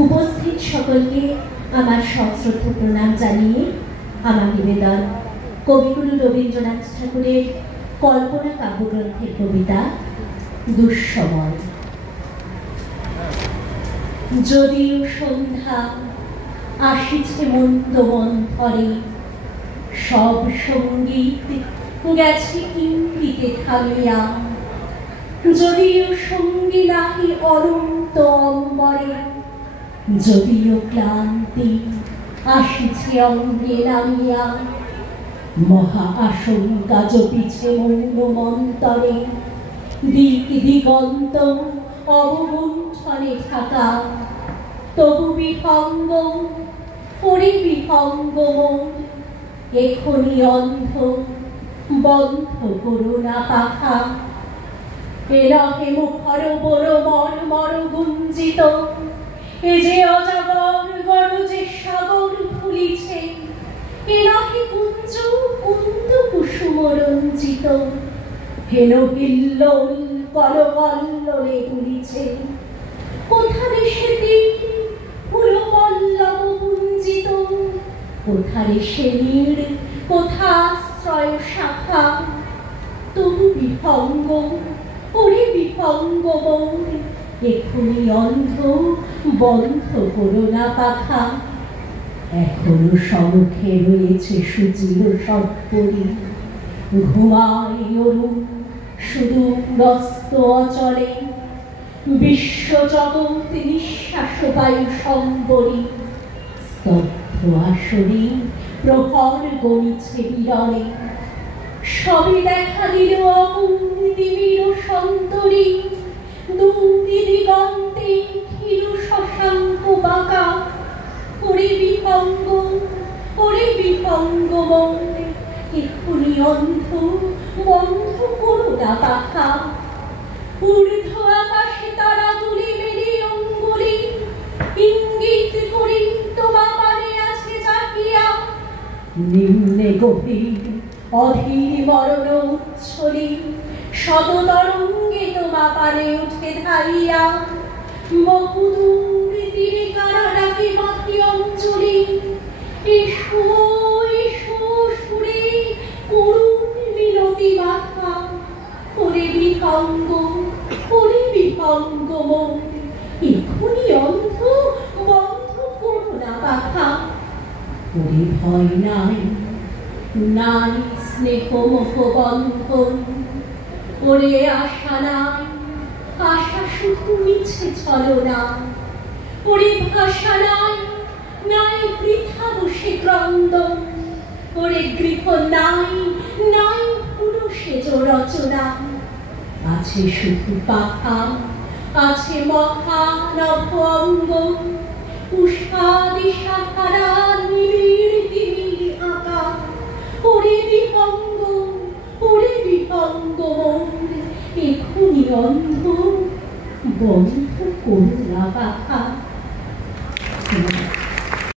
উপস্থিত সকলকে আমার সশ্রদ্ধ প্রণাম জানিয়ে আমার নিবেদন কবিগুরু রবীন্দ্রনাথ ঠাকুরের কল্পনা কাব্যগ্রন্থের কবিতা দুঃসময়। যদিও সন্ধ্যা আসিছে মন্দ মন্থরে, সব সঙ্গীত গেছে ইঙ্গিতে থামিয়া। যদিও সঙ্গী নাহি অনন্ত অম্বরে, যদিও ক্লান্তি আসিছে অঙ্গে নামিয়া। মহা আশঙ্কা জপিছে মৌন মন্তরে, দিক দিগন্ত অবগুণ্ঠনে ঢাকা। তবু বিহঙ্গ পরিবিহঙ্গ মন, এখনি অন্ধ বন্ধ করুণা পাখা। এলাহে মুখর বড় মর মর গুঞ্জিত, এ যে অজাগর গরজে সাগর ফুলিছে। এলাহে কুঞ্জ কুন্দ কুসুম রঞ্জিত, হেন হিল্লোল কলকল্লোলে তুলিছে। কোথারে সে তীর পুরো পল্লব পুঞ্জিত, কোথারে সে নীড় কোথা আশ্রয় শাখা। তবু বিহঙ্গ ওরে বিহঙ্গ মন, এখনি অন্ধ বন্ধ করুণা পাখা। এখনো সম্মুখে রয়েছে সুচির সৎপরি, ঘুমায় অরুণ সুদূরস্থ অচলে। বিশ্বজগৎ নিঃশ্বাস বায়ু সম্বরী, স্তব্ধ আসরে প্রহর গণিছে বিরলে। সবে দেখা দিল অগুণতিমির সন্তরী, দুই দিগন্তে ক্ষীর শশাঙ্ক বাঁকা। ওরে বিহঙ্গ মন, এক্ষুনি অন্ধ বন্ধ করুণা পাখা। ঊর্ধ্ব আকাশে তারা তুলি মেলি অঙ্গুলি, ইঙ্গিত করি তোমা পারে আছে জাকিয়া। নিম্নে গভীর অধীর মরণ উচ্ছলি, শত তরঙ্গে তোমা পারে উঠে ধাইয়া। বহুদূর তীরে কারা ডাকে মাথি অঞ্জলি, এসো এসো সুরে করুণ মিনতি মাথা। ওরে বিহঙ্গ মন, এখনি অন্ধ বন্ধ করুণা পাখা। ওরে ভয় নাই নাই স্নেহ মোহ বন্ধন, ওরে আশা নাই আশা শুধু মিছে ছলনা। ওরে ভাষা নাই নাই বৃথা বসে ক্রন্দন, ওরে গৃহ নাই নাই পুরুষেজ রচনা। আছে শুধু পাখা, আছে মহানভ অঙ্গ, উষা দিশা হারা নিবিড় তিমির আঁকা। ওরে বিহঙ্গ মন, এখনি অন্ধ বন্ধ করুণা পাখা।